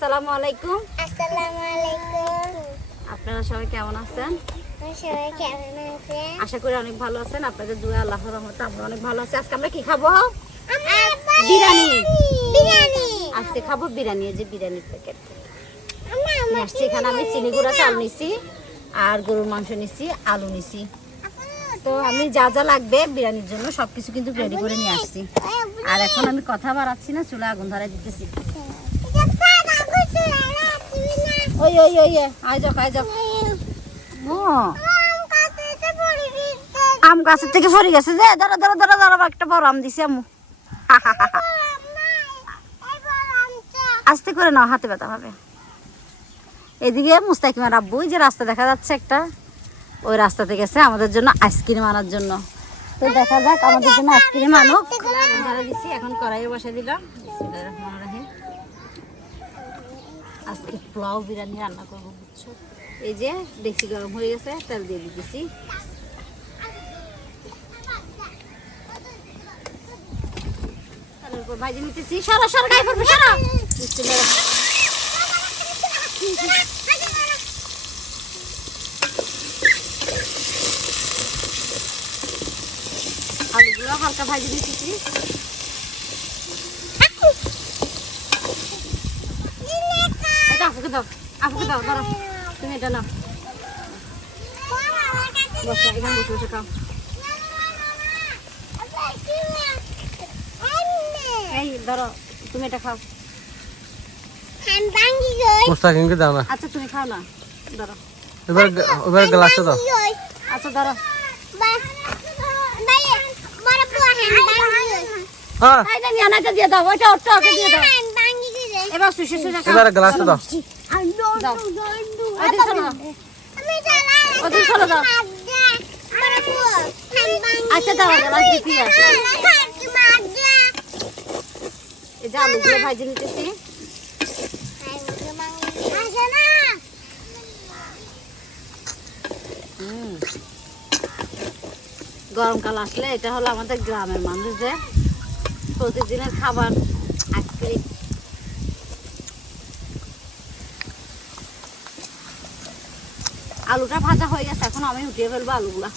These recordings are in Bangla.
আসসালামু আলাইকুম। আসসালামু আলাইকুম। আপনারা সবাই কেমন আছেন? সবাই কেমন আছেন? আশা করি অনেক ভালো আছেন। আপনাদের দোয়া আল্লাহর রহমতে আমরা অনেক ভালো আছি। আজকে আমরা কি খাবো? বিরিয়ানি। বিরিয়ানি। আজকে খাবো বিরিয়ানি। এই যে বিরিয়ানির প্যাকেট নিয়ে আসছি। এখানে আমি চিনি গুঁড়া চাল নিছি, আর গরুর মাংস নিছি, আলু নিছি। তো আমি যা যা লাগবে বিরিয়ানির জন্য সবকিছু কিন্তু রেডি করে নিয়ে আসছি। আর এখন আমি কথা বাড়াচ্ছি না, চুলা আগুন ধরাই দিতেছি। ওই ওই ওই আয় যাও আয় যাও। আম গাছের থেকে সরে গেছে যে। দাঁড়া দাঁড়া দাঁড়া দাঁড়া, একটা বড় আম দিছি আম্মু। আস্তে করে নাও, হাতে ব্যথা হবে। এদিকে মুস্তাকিমার আব্বু, যে রাস্তা দেখা যাচ্ছে একটা, ওই রাস্তাতে গেছে আমাদের জন্য আইসক্রিম আনার জন্য। তো দেখা যাক আমাদের জন্য আইসক্রিম আনুক। দিচ্ছি এখন কড়াইয়ে বসে দিলাম। আজকে পোলাও বিরিয়ানি রান্না করবো, বুঝছো। এই যে ডেকচি গরম হয়ে গেছে, তেল দিয়ে দিতেছি। ভাজি নিতেছি। সারা সারা গায়ে পড়বে, সারা। আলুগুলো হালকা ভাজি দিতেছি। এটা আপুকে দাও, আপুকে দাও, ধরো তুমি এটা নাও। বসো, এখানে বসে বসে খাও। এই ধরো, তুমি এটা খাও। মুস্তাকিমকে দাও না। আচ্ছা তুমি খাও না, ধরো। এবার গ্লাসটা দাও। আচ্ছা ধরো। হ্যাঁ, এটা নিয়ে আনাটা দিয়ে দাও, ওইটা ওটা ওকে দিয়ে দাও। এবার সুশি সুশি খাও। এবার গ্লাসটা দাও। দাও। ওদিকে চলো দাও। ওদিকে চলো দাও। আচ্ছা দাও, গ্লাস দিতে আছে। এই যে আলুগুলো ভাজি নিতেছি। গরমকাল আসলে এটা হলো আমাদের গ্রামের মানুষদের প্রতিদিনের খাবার আইসক্রিম। আলুটা ভাজা হয়ে গেছে, এখন আমি উঠিয়ে ফেলবো আলুগুলা।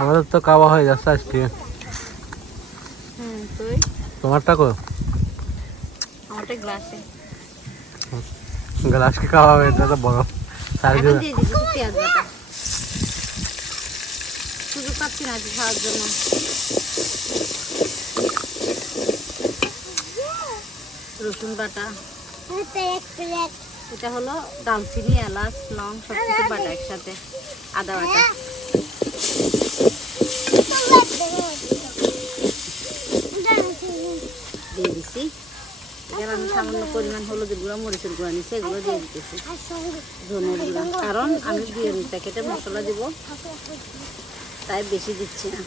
আমাদের তো খাওয়া হয়ে যাচ্ছে আজকে। তুই তোমারটা কো? আমারটা গ্লাসে। গ্লাস কি খাওয়া হবে? এটা তো বড়। এখন দিয়ে দিচ্ছি পেঁয়াজ বাটা। সুযোগ পাচ্ছি না আজকে খাওয়ার জন্য। রসুন বাটা। এটা হলো দালচিনি, এলাচ, লং সবকিছু বাটা একসাথে। আদা বাটা। দিয়ে দিচ্ছি। এবার আমি সামান্য পরিমাণ হলুদের গুঁড়া, মরিচের গুঁড়া নিচ্ছি, এগুলো দিয়ে দিতেছি। ধনের গুঁড়া, কারণ আমি বিরিয়ানি প্যাকেটে মশলা দিব, তাই বেশি দিচ্ছি না।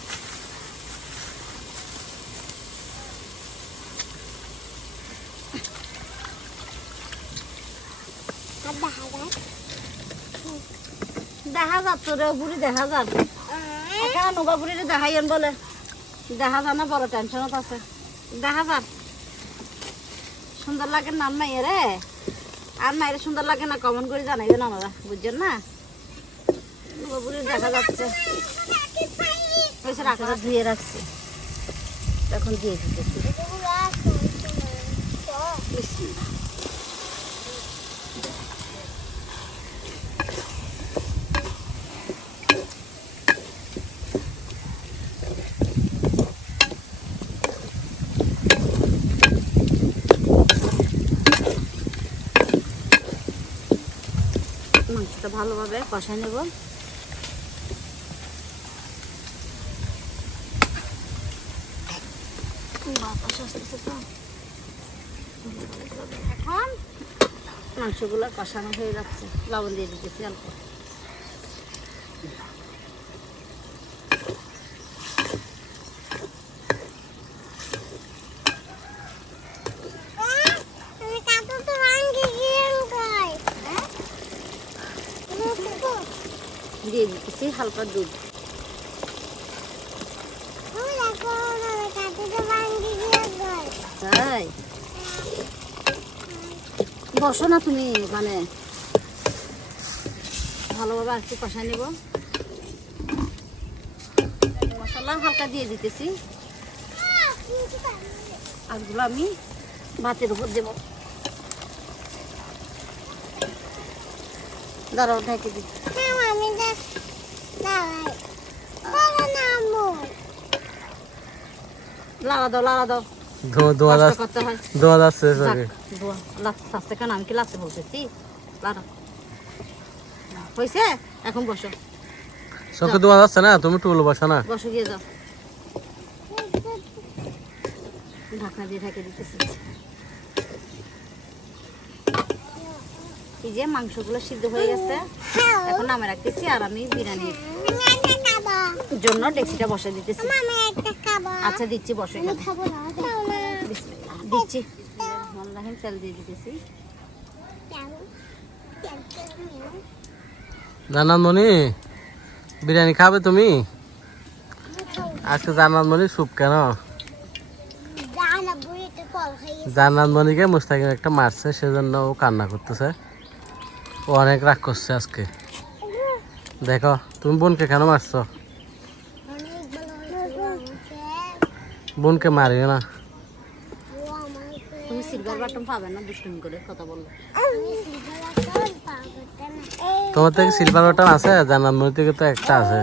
দেখা যাচ্ছে রে বুড়ি, দেখা যাক। এখন নৌকা বুড়িরে দেখাইন বলে দেখা যায় না, বড় টেনশনত আছে। দেখা যাক সুন্দর লাগে না মাইয়ে রে। আর মায়ের সুন্দর লাগে না কমন করে জানাইবেন আমরা, বুঝছেন না। নৌকা বুড়ি দেখা যাচ্ছে। রাখাটা ধুয়ে রাখছি, এখন দিয়ে দিতেছি। মাংসটা ভালোভাবে কষাই নেব। এখন মাংসগুলো কষানো হয়ে যাচ্ছে, লবণ দিয়ে দিতেছি অল্প। দিয়ে দিতেছি হালকা দুধ। তাই বসো না তুমি, মানে ভালোভাবে আর একটু কষা নিব। মশলা হালকা দিয়ে দিতেছি, আরগুলো আমি ভাতের উপর দেব। দাঁড়াও ঢেকে দিই। লাগা দাও লাগা দাও, ধোয়া কষ্ট করতে হয়। যাচ্ছে যাক, ধোয়া লাগছে কেন, আমি কি লাগতে বলতেছি? লাগা হয়েছে, এখন বসো। চোখে ধোয়া যাচ্ছে না, তুমি টুল বসা না। বসো গিয়ে যাও, ঢাকনা দিয়ে ঢেকে দিতেছি। এই যে মাংসগুলো সিদ্ধ হয়ে গেছে, এখন নামে রাখতেছি আর আমি বিরিয়ানির জন্য ডেকচিটা বসে দিতেছি। আচ্ছা দিচ্ছি, বসে দিচ্ছি। তেল দিয়ে দিতেছি। জানামণি বিরিয়ানি খাবে তুমি? আজকে জানামণি স্যুপ কেন? জানামণিকে মুস্তাকিম একটা মারছে, সেজন্য ও কান্না করতেছে। ও অনেক রাগ করছে আজকে। দেখো তুমি বোনকে কেন মারছো? বোনকে মারিও না। তুমি সিলভার বাটন পাবে না, দুষ্টুমি করে কথা বললো। তোমার থেকে সিলভার বাটন আছে? জানামণি থেকে তো একটা আছে।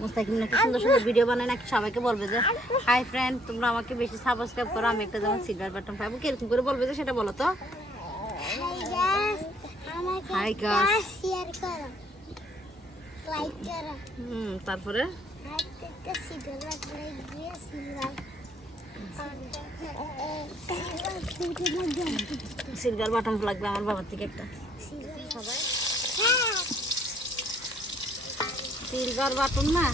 মুস্তাকিম নাকি সুন্দর সুন্দর ভিডিও বানায়, নাকি সবাইকে বলবে যে হাই ফ্রেন্ড তোমরা আমাকে বেশি সাবস্ক্রাইব করো, আমি একটা যেমন সিলভার বাটন পাবো। কিরকম করে বলবে যে সেটা বলো তো। হাই গাইস, তারপরে সিলভার বাটন লাগবে আমার বাবার থেকে একটা। সিলভার বাটন না,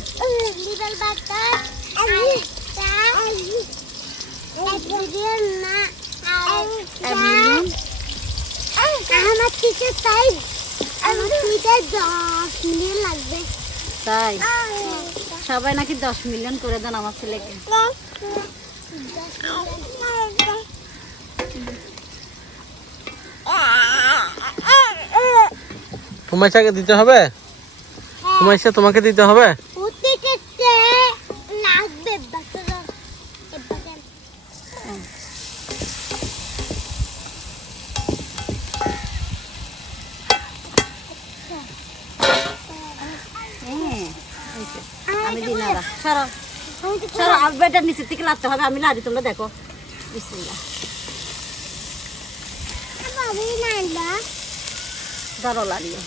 আমার থেকে তাই আমার থেকে 10 মিলিয়ন লাগবে। তাই সবাই নাকি 10 মিলিয়ন করে দেন আমার ছেলেকে। তোমাকে দিতে হবে? তোমাকে তোমাকে দিতে হবে? লাগবে আমি দিই না, সরো সরো, বেটার নিচের থেকে লাগতে হবে, আমি লাড়ি, তোমরা দেখো। বিসমিল্লাহ, ধরো লাড়িয়ে।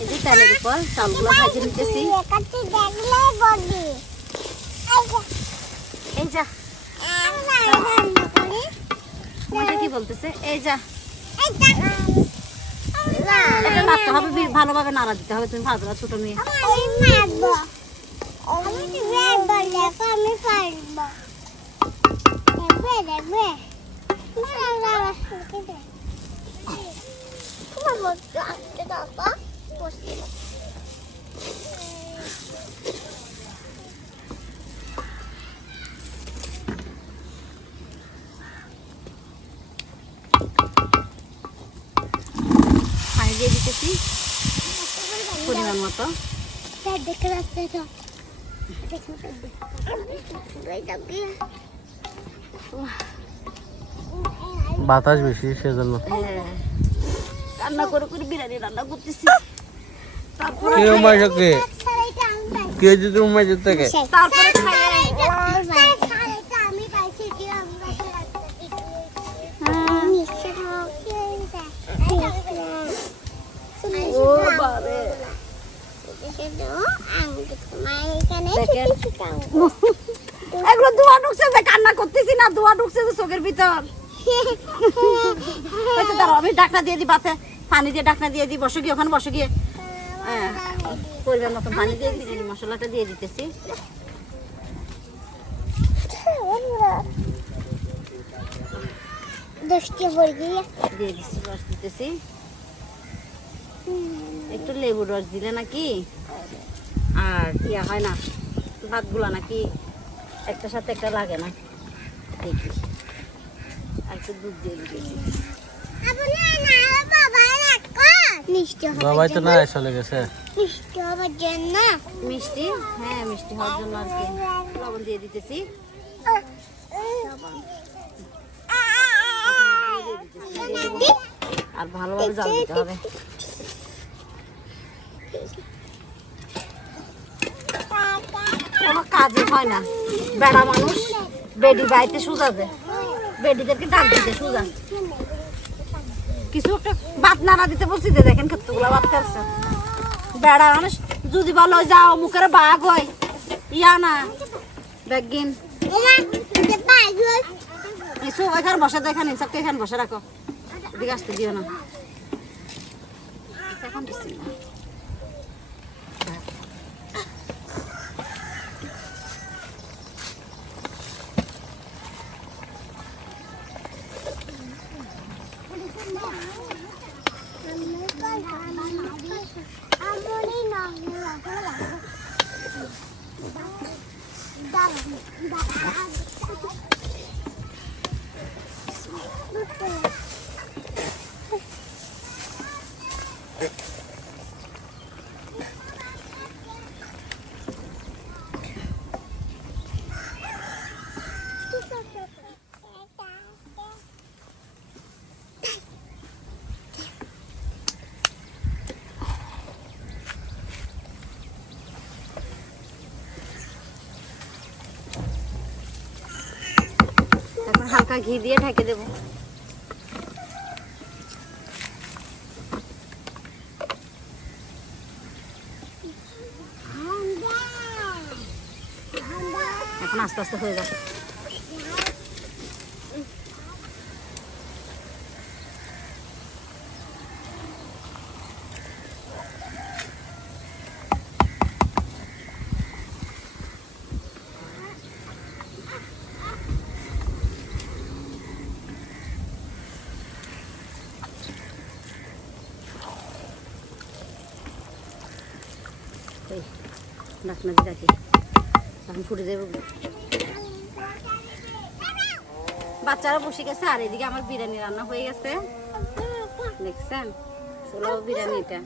এই যে তেলের উপর চালগুলো ভাজে নিতেছি। এই যা, তোমাকে কি বলতেছে? এই যা, এটা নাড়তে হবে, ভালোভাবে নাড়া দিতে হবে। তুমি ভাজবা ছোট মেয়ে। পানি দিয়ে দিতেছি পরিমাণ মতো। বাতাস বেশি সেজন্য। রান্না করে করে বিরিয়ানি রান্না করতেছি। তারপরে কে উমাইছে কে? কে যদি উমাইছে থেকে? তারপরে খাই। ও বারে, এগুলো ধোয়া ঢুকছে যে, কান্না করতেছি না, ধোয়া ঢুকছে যে চোখের ভিতর। দাঁড়াও, আমি ডাকনা দিয়ে দিই, বাতে পানি দিয়ে ডাকনা দিয়ে দিই। বসে গিয়ে, ওখানে বসে গিয়ে, হ্যাঁ পরিমাণ মতো পানি দিয়ে বিরিয়ানি মশলাটা দিয়ে দিতেছি। দিয়ে দিচ্ছি, রস দিতেছি। একটু লেবুর রস দিলে নাকি আর ইয়া হয় না, ভাতগুলো নাকি একটার সাথে একটা লাগে না। দেখি আর একটু দুধ দিয়ে দিতেছি। বাবাই তো না চলে গেছে। মিষ্টি হওয়ার জন্য মিষ্টি, হ্যাঁ মিষ্টি হওয়ার জন্য আর কি লবণ দিয়ে দিতেছি। আর ভালোভাবে জল দিতে হবে। কোনো কাজে হয় না, বেড়া মানুষ বেডি বাড়িতে সুজাবে, বেডিদেরকে ডাক দিতে সুজা। কিছু একটা ভাত নাড়া দিতে বলছি, দেখেন কতগুলো ভাত খাচ্ছে। বেড়া মানুষ যদি বলো যাও মুখের বাঘ হয় ইয়া না ব্যাগিন কিছু ওইখানে বসে দেয়, এখানে সবকে এখানে বসে রাখো, এদিকে আসতে দিও না। এখন দিচ্ছি না। এখন হালকা ঘি দিয়ে ঢেকে দেবো। এখন আস্তে আস্তে হয়ে যাবে। ঢাকনা দিয়ে রাখি, এখন ফুটে দেবো। বাচ্চারা বসে গেছে আর এদিকে আমার বিরিয়ানি রান্না হয়ে গেছে, দেখছেন পোলাও বিরিয়ানি। এটা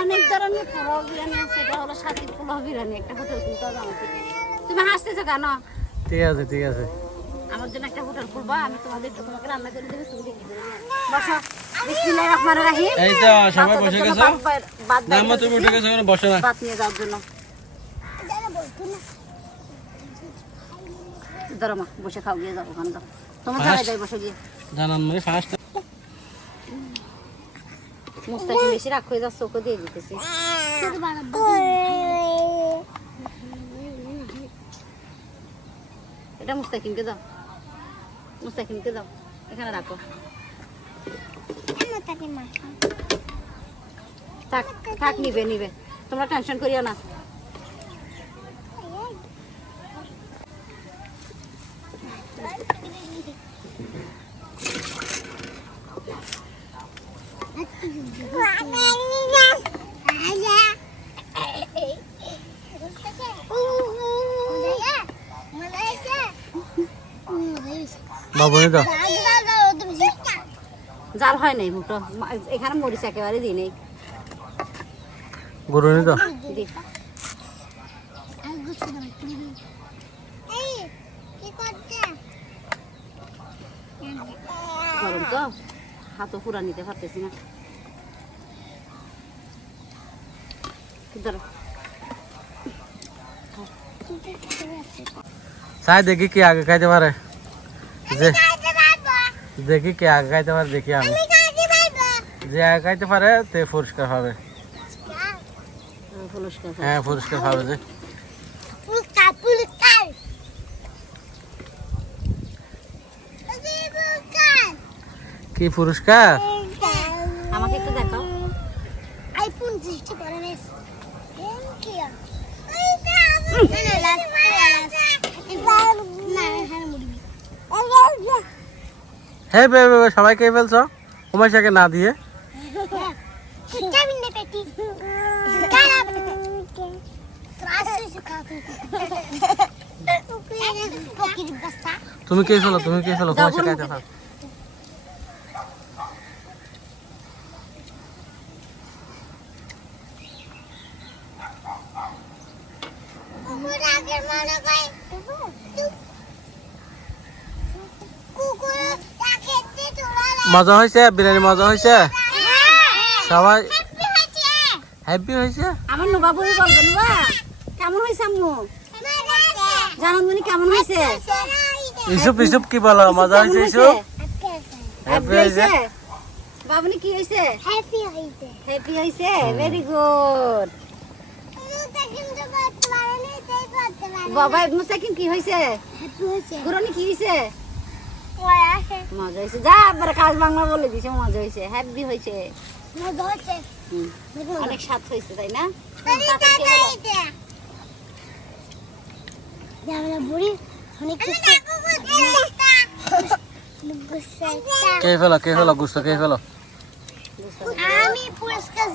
অনেক ধরনের পোলাও বিরিয়ানি আছে, এটা হলো সাথী পোলাও বিরিয়ানি। একটা হোটেল খুলতে হবে আমার থেকে। তুমি হাসতেছো কেন? ঠিক আছে ঠিক আছে, আমার জন্য একটা হোটেল খুলবা, আমি তোমাকে রান্না করে দেবো, তুমি বিক্রি করে দিবে। বসো। বিসমিল্লাহির রহমানির রহিম। এই তো সবাই বসে গেছে। না মা তুমি উঠে গেছো, বসো না। ভাত নিয়ে যাওয়ার জন্য ধরো মা, বসে খাও, গিয়ে যাও ওখানে যাও, তোমার জায়গায় যাই বসে গিয়ে। জানান মানে ফার্স্ট মুস্তাকিম বেশি রাগ হয়ে যাচ্ছে, ওকে দিয়ে দিতেছি। এটা মুস্তাকিমকে দাও, মুস্তাকিমকে দাও, এখানে রাখো। থাক থাক, নিবে নিবে, তোমরা টেনশন করিও না। বাবুনি তো জাল হয় নাই মোটো, এখানে মরিচ একেবারে দিই নেই। গরুনি তো দি গরম তো, হাতও পুরা নিতে পারতেছি না। ধরো চাই দেখি কে আগে খাইতে পারে, যে দেখি কে আগে খাইতে পারে, দেখি আমি। যে আগে খাইতে পারে তে পুরস্কার পাবে। পুরস্কার হ্যাঁ পুরস্কার পাবে। যে কি পুরস্কার? আমাকে একটু দেখাও। আইফোন 60 করে নিস থ্যাংক ইউ হ্যাঁ সবাই কে ফেলছো হুমায়শাকে না দিয়ে? তুমি কে ফেলো হুমায়শাকে আগে ফেলো। মজা হয়েছে? বিরিয়ানি মজা হয়েছে? সবাই হ্যাপি হয়েছে? আমার নুবা বই বলবে নুবা কেমন হয়েছে আম্মু? জানামনি কেমন হয়েছে? ইসুপ কি বলো? মজা হয়েছে ইসুপ? হ্যাপি হয়েছে? বাবুনি কি হয়েছে? হ্যাপি হইতে হ্যাপি হয়েছে, ভেরি গুড। বাবা মুসাকিন কি হয়েছে? হ্যাপি হইছে পুরনি কি হয়েছে? ওই আসে মজা হয়েছে। যা আবার কাজ বাংলা বলে দিছে, মজা হয়েছে, হ্যাপি হয়েছে। মজা হচ্ছে অনেক স্বাদ হয়েছে তাই না? আমরা বুড়ি অনেক কে ফেলো গুস্ত কে ফেলো? আমি পুরস্কার